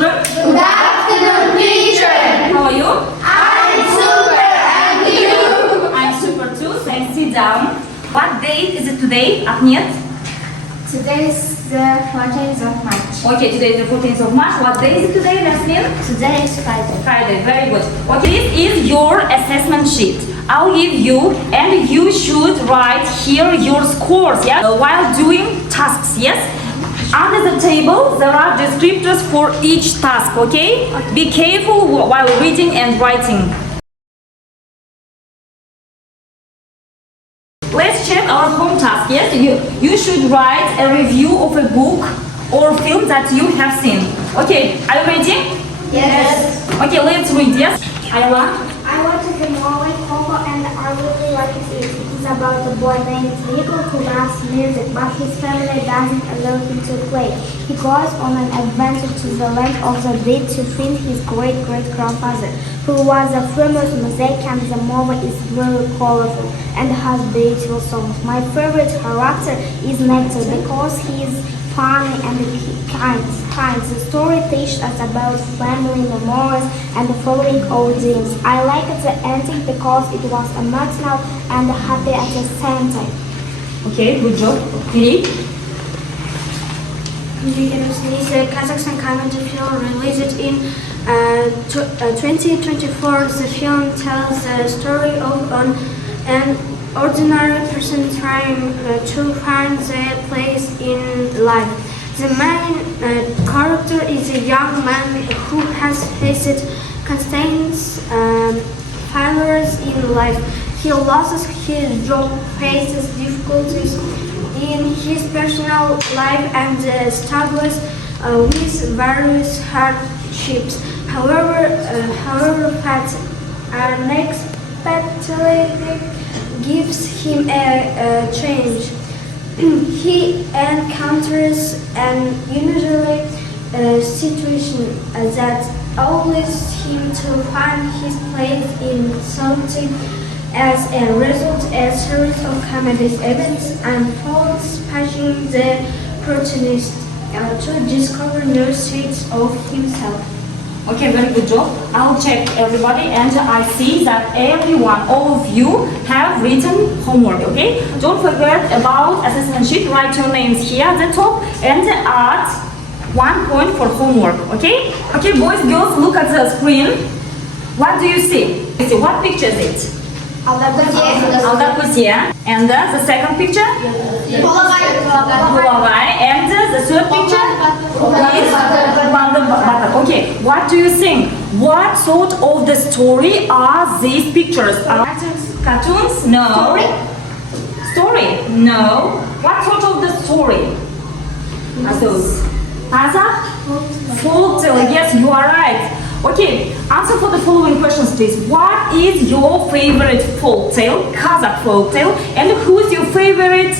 children. Good afternoon, teacher. How are you? I'm super, and you? I'm super too. Thanks. Sit down. What date is it today? Ahmed? Today is the 14th of March. Okay, today is the 14th of March. What day is it today, Jasmine? Today is Friday. Friday. Very good. Okay, this is your assessment sheet. I'll give you, and you should write here your scores, yeah, while doing tasks, yes? Under the table, there are descriptors for each task, okay? Be careful while reading and writing. Let's check our home task, yes? You should write a review of a book or film that you have seen. Okay, are you ready? Yes. Okay, let's read, yes? Ayala? I watched the movie Coco and I really like it. It is about a boy named Nico who loves music, but his family doesn't allow him to play. He goes on an adventure to the land of the dead to find his great-great-grandfather, who was a famous musician. The movie is very colorful and has beautiful songs. My favorite character is Nectar because he is funny and kind. The story teaches us about family memories and following our dreams. I liked the ending because it was emotional and happy at the same time. Okay, good job. Philip? Kazakhstan comedy film released in 2024. The film tells the story of an ordinary person trying to find their place in life. The main character is a young man who has faced constant failures in life. He loses his job, faces difficulties in his personal life, and struggles with various hardships. However, fate unexpectedly gives him a change. He encounters an unusual situation that allows him to find his place in something. As a result, a series of comedy events unfolds, pushing the protagonist to discover new sides of himself. Okay, very good job. I'll check everybody and I see that everyone, all of you have written homework, okay? Don't forget about assessment sheet. Write your names here at the top and add 1 point for homework, okay? Okay, boys, girls, look at the screen. What do you see? What picture is it? Alda Kusia. And the second picture? Bulavai. And the third picture? Is Batak. Okay, what do you think? What sort of the story are these pictures? Cartoons? No. Story? No. What sort of the story are those? Kazakh? Folk tale. Yes, you are right. Okay, answer for the following questions, please. What is your favorite folk tale, Kazakh folk tale, and who is your favorite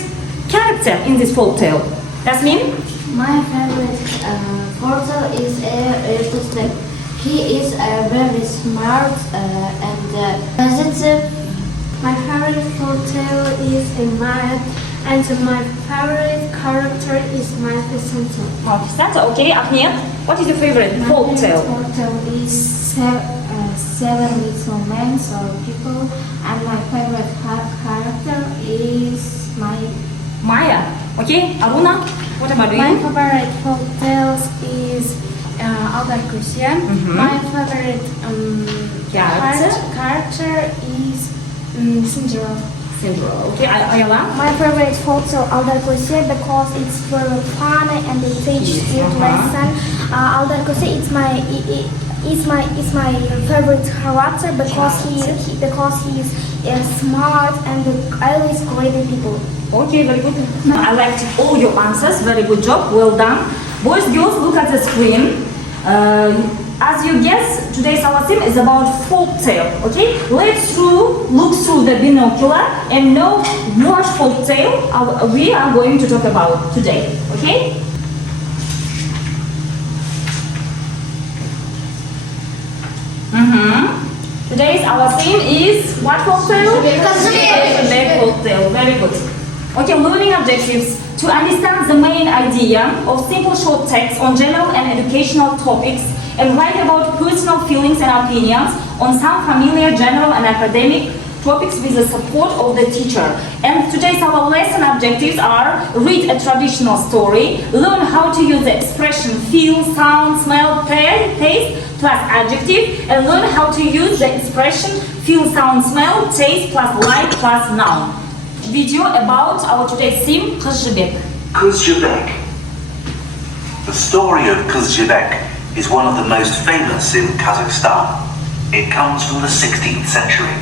character in this folk tale? Jasmine? My favorite folk tale is Zhibek. He is very smart and positive. My favorite folk tale is Maya, and my favorite character is Maleficent. Maleficent, okay. Ahmed, what is your favorite folk tale? My favorite folk tale is Seven Little Men or People, and my favorite character is Maya. Okay, Aruna, what about you? My favorite folk tales is Aldar Kusian. My favorite character is Cinderella. Okay, Ayala? My favorite folk tale Aldar Kusian because it's very funny and it teaches good lesson. Aldar Kusian is my favorite character because he is smart and always greeting people. Okay, very good. I liked all your answers. Very good job. Well done. Boys, girls, look at the screen. As you guess, today's our theme is about folk tale. Okay, let's look through the binocular and know what folk tale we are going to talk about today. Okay. Today's our theme is what folk tale? Kyz Zhibek folk tale. Very good. Okay, learning objectives. To understand the main idea of simple short text on general and educational topics and write about personal feelings and opinions on some familiar general and academic topics with the support of the teacher. And today's our lesson objectives are: read a traditional story, learn how to use the expression feel, sound, smell, taste plus adjective, and learn how to use the expression feel, sound, smell, taste plus like plus noun. Video about our today's theme, Kyz Zhibek. Kyz Zhibek. The story of Kyz Zhibek is one of the most famous in Kazakhstan. It comes from the 16th century.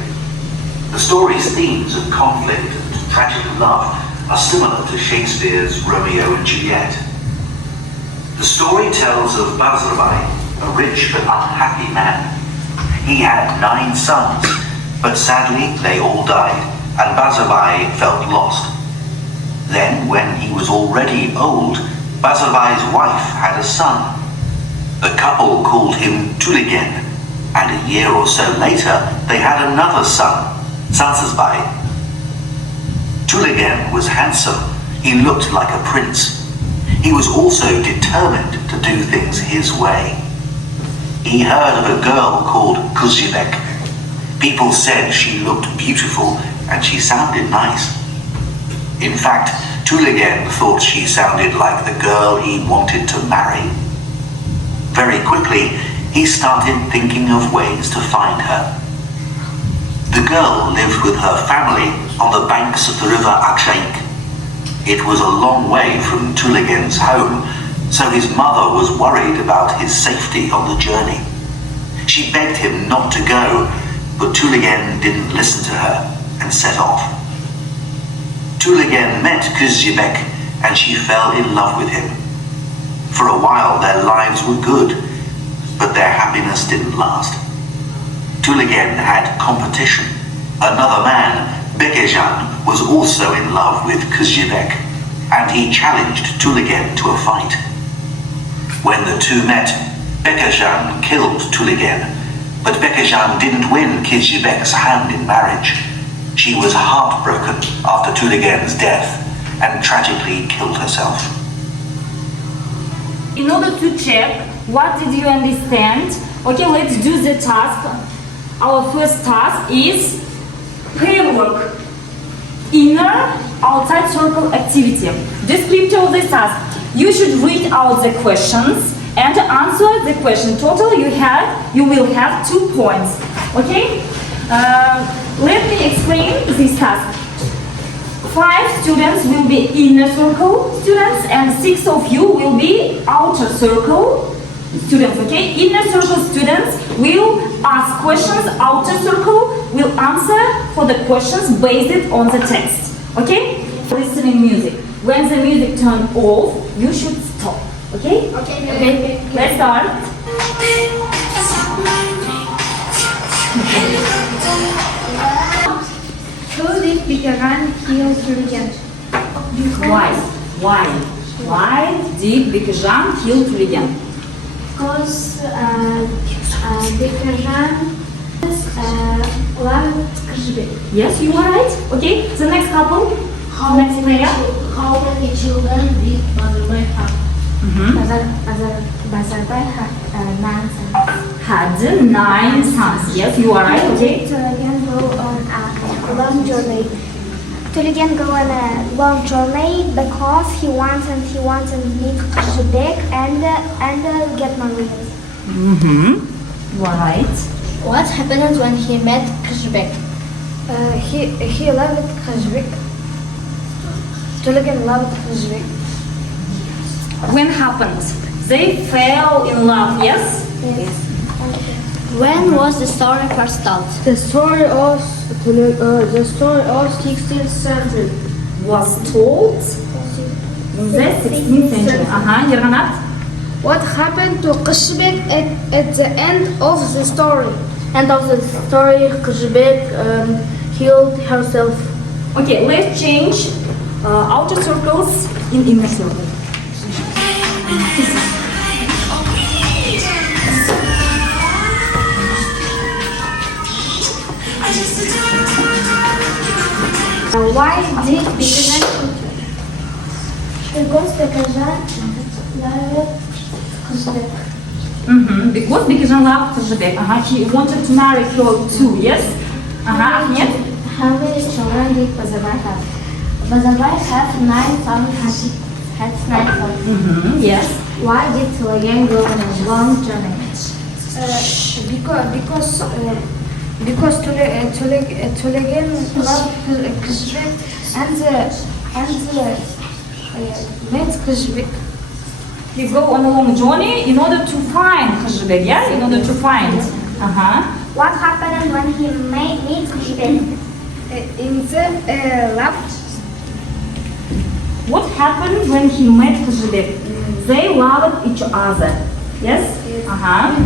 The story's themes of conflict and tragic love are similar to Shakespeare's Romeo and Juliet. The story tells of Bazarbai, a rich but unhappy man. He had 9 sons, but sadly they all died, and Bazarbai felt lost. Then, when he was already old, Bazarbai's wife had a son. The couple called him Tuligen, and a year or so later they had another son, Sansasbai. Tuligen was handsome. He looked like a prince. He was also determined to do things his way. He heard of a girl called Kyz Zhibek. People said she looked beautiful and she sounded nice. In fact, Tuligen thought she sounded like the girl he wanted to marry. Very quickly, he started thinking of ways to find her. The girl lived with her family on the banks of the river Ashық. It was a long way from Tuligen's home, so his mother was worried about his safety on the journey. She begged him not to go, but Tuligen didn't listen to her and set off. Tuligen met Kyz Zhibek and she fell in love with him. For a while their lives were good, but their happiness didn't last. Tuligen had competition. Another man, Bekejan, was also in love with Kyz Zhibek, and he challenged Tuligen to a fight. When the two met, Bekejan killed Tuligen, but Bekejan didn't win Kyz Zhibek's hand in marriage. She was heartbroken after Tuligen's death and tragically killed herself. In order to check what did you understand, okay, let's do the task. Our first task is pair work, inner outside circle activity. Description of the task: you should read out the questions and answer the question. Total you will have 2 points. Okay? Let me explain this task. 5 students will be inner circle students and 6 of you will be outer circle students. Okay? Inner circle students will ask questions, outer circle will answer for the questions based on the text. Okay? Listening music. When the music turns off, you should stop. Okay? Okay. Let's start. Who did Bekejan kill Tuligen? Why did Bekejan kill Tuligen? Because Bekejan loved Kyz Zhibek. Yes, you are right. Okay, the next couple. Next player. How many children did Bazarbai have? Bazarbai had 9 sons. Had 9 sons. Yes, you are right. Okay. Tuligen go on a long journey. Tuligen go on a long journey because he wants to meet Kyz Zhibek and get married. You are right. What happened when he met Kyz Zhibek? He loved Kyz Zhibek. Tuligen loved Kyz Zhibek. When happened? They fell in love. Yes. Yes. When was the story first told? The story of 16th century. Was told in the 16th century. Yerganat. What happened to Kyz Zhibek at the end of the story? End of the story, Kyz Zhibek killed herself. Okay, let's change outer circles in inner circle. Why did Bekejan Because Because Бекежан loved Kyz Zhibek. He wanted to marry her too, yes? Нет? How many children did Bazavai have? Bazavai had 9 sons. Yes. Why did Telegram go on a long journey? Because Telegram loved Kyz Zhibek and met Kyz Zhibek. He go on a long journey in order to find Kyz Zhibek, yeah? In order to find. what happened when he met Kyz Zhibek? In the left. What happened when he met Kyz Zhibek? They loved each other. Yes?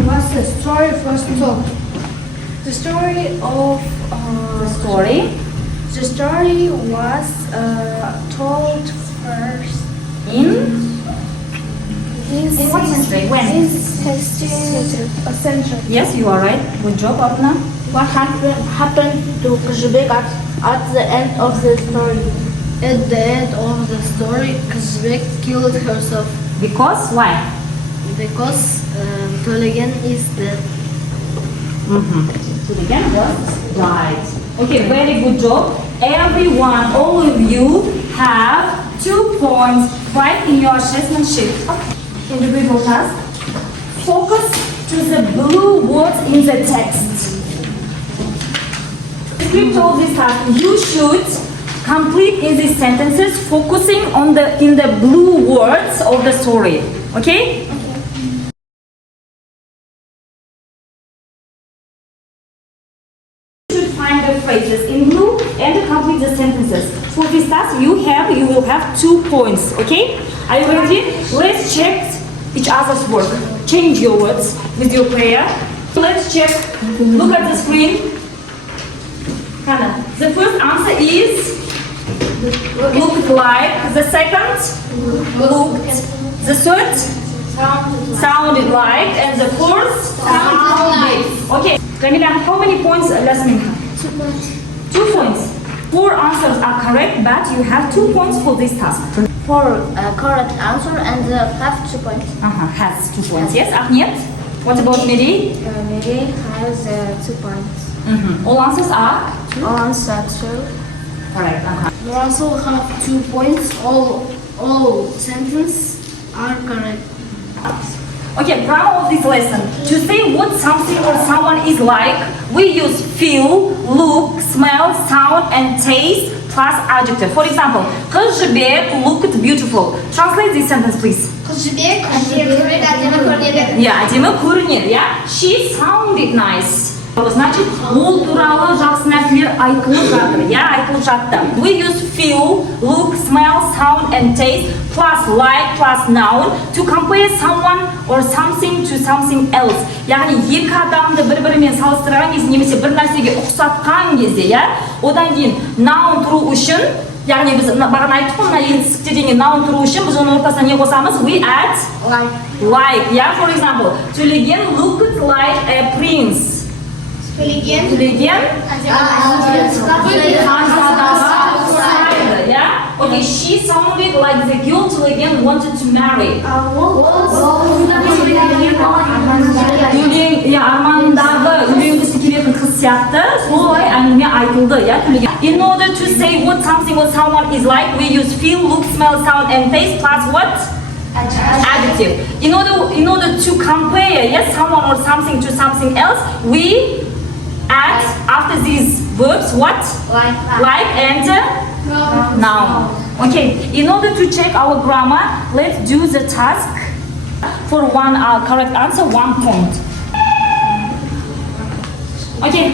Was the story first told? The story of Story. the story was told first In what century? When? in a century. Yes, you are right. Good job, Arna. What happened to Kyz Zhibek at the end of the story? At the end of the story, Kyz Zhibek killed herself Because why? because Telegram is dead. So the game was died. Okay, very good job. Everyone, all of you have 2 points right in your assessment sheet. Individual task. Focus to the blue words in the text. Script of this task, you should complete in these sentences focusing on in the blue words of the story. Okay? You should find the phrases in blue and complete the sentences. For this task, you will have 2 points. Okay? Are you ready? Let's check each other's work. Change your words with your prayer. Let's check. Look at the screen. Hannah, the first answer is looked like. The second, looked. The third, sounded like. And the fourth, sounded. Okay. Camila, how many points last minute? 2 points. 2 points. 4 answers are correct, but you have 2 points for this task. For correct answer and have 2 points. Has 2 points. Yes, Ahmed? What about Miri? Mary has 2 points. All answers are All answer true. correct. You also have 2 points. All sentences are correct. Okay, grammar of this lesson. To say what something or someone is like, we use feel, look, smell, sound, and taste plus adjective. For example, Kyz Zhibek looked beautiful. Translate this sentence, please. Kyz Zhibek әдемі көрінеді. Yeah, әдемі көрінеді, yeah. She sounded nice. Значит, ол туралы жақсы нәрселер айтылып жатыр, yeah, айтылып жатты. We use feel, look, smell, sound, and taste plus like plus noun to compare someone or something to something else. Яғни екі адамды бір-бірімен салыстырған кезде немесе бір нәрсеге ұқсатқан кезде, yeah, одан кейін noun тұру үшін, яғни біз бағана айттық қой, мына етістікте деген noun тұру үшін біз оның ортасына не қосамыз? We add like, yeah. For example, Төлеген looked like a prince. Төлеген yeah. Okay, she sounded like the girl Төлеген wanted to marry. Армандағы үйленгісі келетін қыз сияқты солай әңгіме айтылды, yeah, Төлеген. In order to say what something or someone is like, we use feel, look, smell, sound, and taste plus what? Adjective. In order to compare, yes, someone or something to something else, we add after these verbs what? Like and noun. Okay. In order to check our grammar, let's do the task. For one correct answer, 1 point. Okay.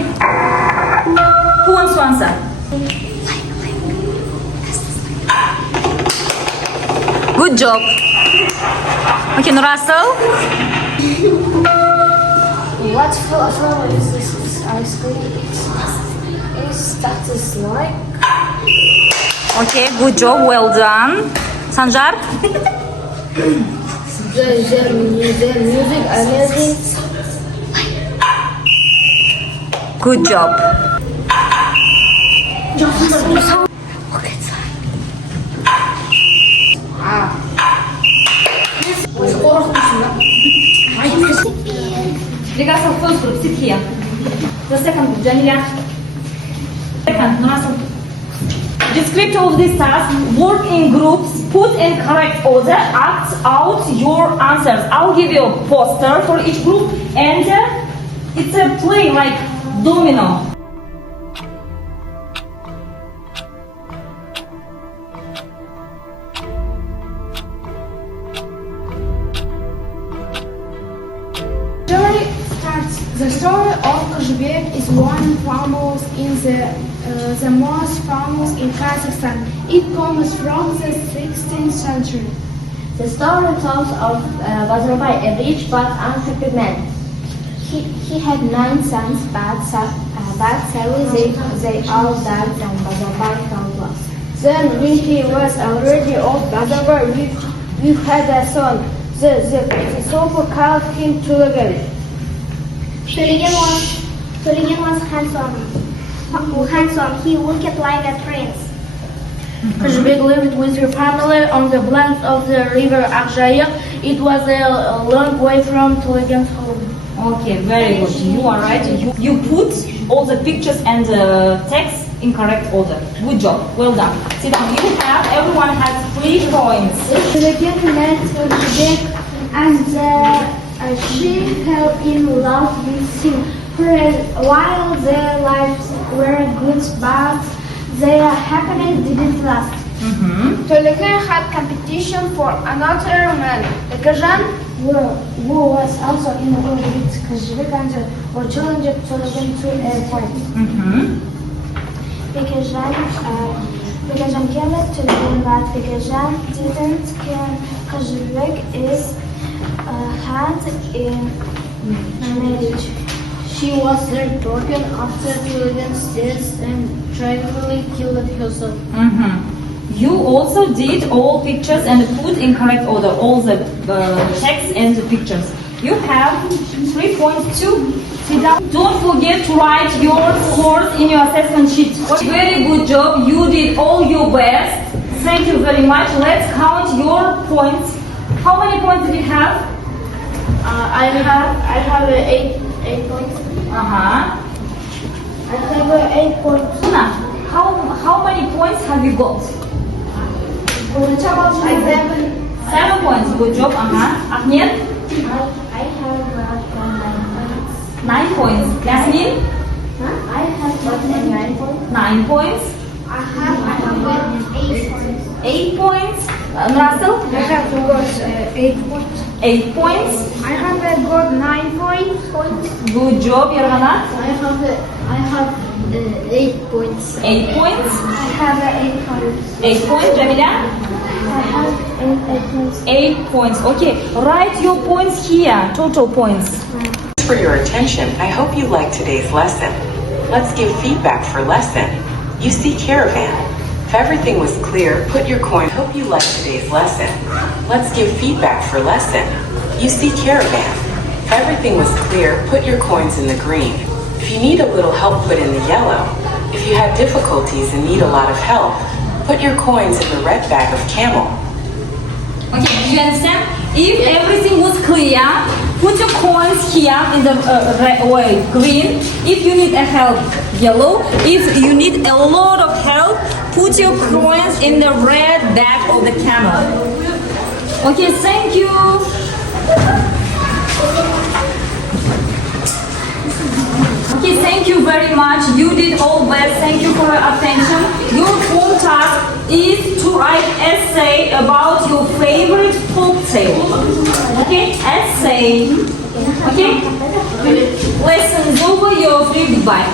Who wants to answer? Good job. Okay, Nurasel. What flower is this ice cream? Is that is like? Okay, good job. Well done. Sanjar. The music amazing. Good job. Pegasus first group, sit here. The second group, Jamila. Second, Nurasul. Descriptor of this task, work in groups, put in correct order, act out your answers. I'll give you a poster for each group and it's a play like domino. The story of Kyz Zhibek is one famous in the most famous in Kazakhstan. It comes from the 16th century. The story tells of Bazarbai, a rich but unhappy man. He had 9 sons, but sadly they all died and Bazarbai fell lost. Then when he was already old, Bazarbai we had a son. The soldier called him to the village. Tuligin was handsome. He looked like a prince. Kyz Zhibek lived with her family on the banks of the river Ashық. It was a long way from Tuligin's home. Okay, very good. You are right. You put all the pictures and the text in correct order. Good job. Well done. Sit down. Everyone has 3 points. Tuligin met Kyz Zhibek and she fell in love with him. For a while their lives were good, but their happiness didn't last. Tuligin had competition for another man. Kazan, Who was also in love with Kyz Zhibek and were challenged Tuligin to a fight. Pegajan killed Tuligin, but Pegajan didn't kill Kyz Zhibek is hand in marriage. She was then broken after Tuligin's death and tragically killed herself. You also did all pictures and put in correct order all the text and the pictures. You have 3 points too. Sit down. Don't forget to write your scores in your assessment sheet. Very good job. You did all your best. Thank you very much. Let's count your points. How many points did you have? I have 8 points. I have 8 points. Suna, how many points have you got? 7 points. Good job. Ahmed? I have 9 points. Yasmin? I have got 9 points. 9 points. I have got 8 points. 8 points. Russell? I have got 8 points. 8 points. I have got 9 points. Good job, Yargana. I have 8 points. 8 points. I have 8 points. 8 points, Jamila. I have 8 points. 8 points. Okay, write your points here. Total points. Thanks for your attention. I hope you liked today's lesson. Let's give feedback for lesson. You see Caravan. If everything was clear, put your coin. Hope you liked today's lesson. Let's give feedback for lesson. You see Caravan. If everything was clear, put your coins in the green. If you need a little help, put in the yellow. If you have difficulties and need a lot of help, put your coins in the red bag of camel. Okay, do you understand? If everything was clear, put your coins here in the green. If you need a help, yellow. If you need a lot of help, put your coins in the red bag of the camel. Okay, thank you. Okay, thank you very much. You did all well. Thank you for your attention. Your home task is to write essay about your favorite folk tale. Okay, essay. Okay? Lesson's over. You're free. Goodbye.